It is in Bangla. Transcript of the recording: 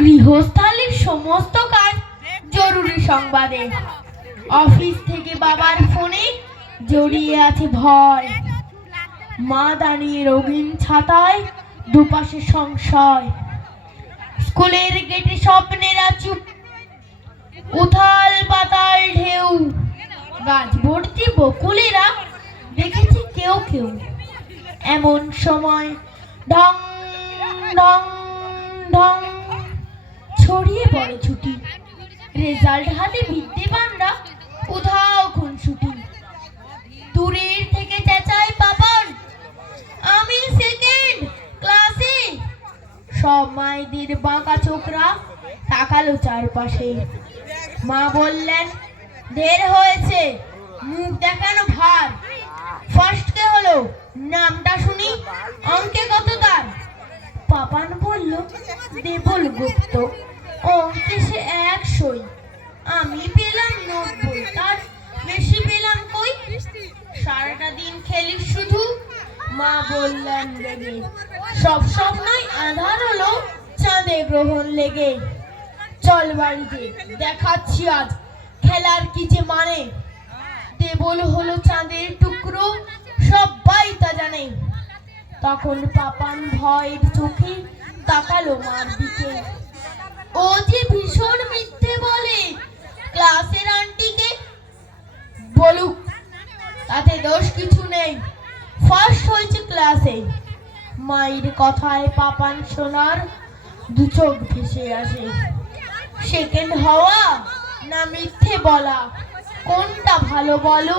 গৃহস্থালির সমস্ত কাজ জরুরি সংবাদে। অফিস থেকে বাবার ফোনে জড়িয়ে আছে ভয়। মা দাঁড়িয়ে রঙিন ছাতায়, দুপাশে সংশয়। স্কুলের গেটে স্বপ্নেরা চুপ, উথাল পাতাল ঢেউ। গাছ ভর্তি বকুলেরা দেখেছে কেউ কেউ। এমন সময় ঢং ঢং ঢং ছড়িয়ে পড়ে ছুটি। রেজাল্ট হাতে বিদ্যেমানরা উধাও খুনসুটি। দূরের থেকে চেঁচায় পাপন, আমি সেকেন্ড ক্লাসে। সব মায়েদের বাঁকা চোখরা তাকালো চারপাশে। মা বললেন, ঢের হয়েছে, মুখ দেখানো ভার। ফার্স্ট কে হলো, নামটা শুনি, অঙ্কে কত তার? পাপান বলল, দেবল গুপ্ত, অঙ্কে সে 100। আমি পেলাম 90, তার বেশি পেলাম কই? সারাটা দিন খেলি শুধু। মা বললেন রেগে, সব স্বপ্নই আধার হলো চাঁদে গ্রহণ লেগে। চল বাড়িতে, দেখাচ্ছি আজ খেলার কি যে মানে। দেবল হলো চাঁদের টুকরো, সবাই তা জানে। তখন পাপান ভয়ের চোখে তাকালো মার দিকে। ও যে ভীষণ মিথ্যে বলে, ক্লাসের আন্টিকে বলুক, তাতে দোষ কিছু নেই, ফার্স্ট হয়েছে ক্লাসে। মায়ের কথায় পাপান সোনার দু চোখ ভেসে আসে। সেকেন্ড হওয়া না মিথ্যে বলা, কোনটা ভালো বলো?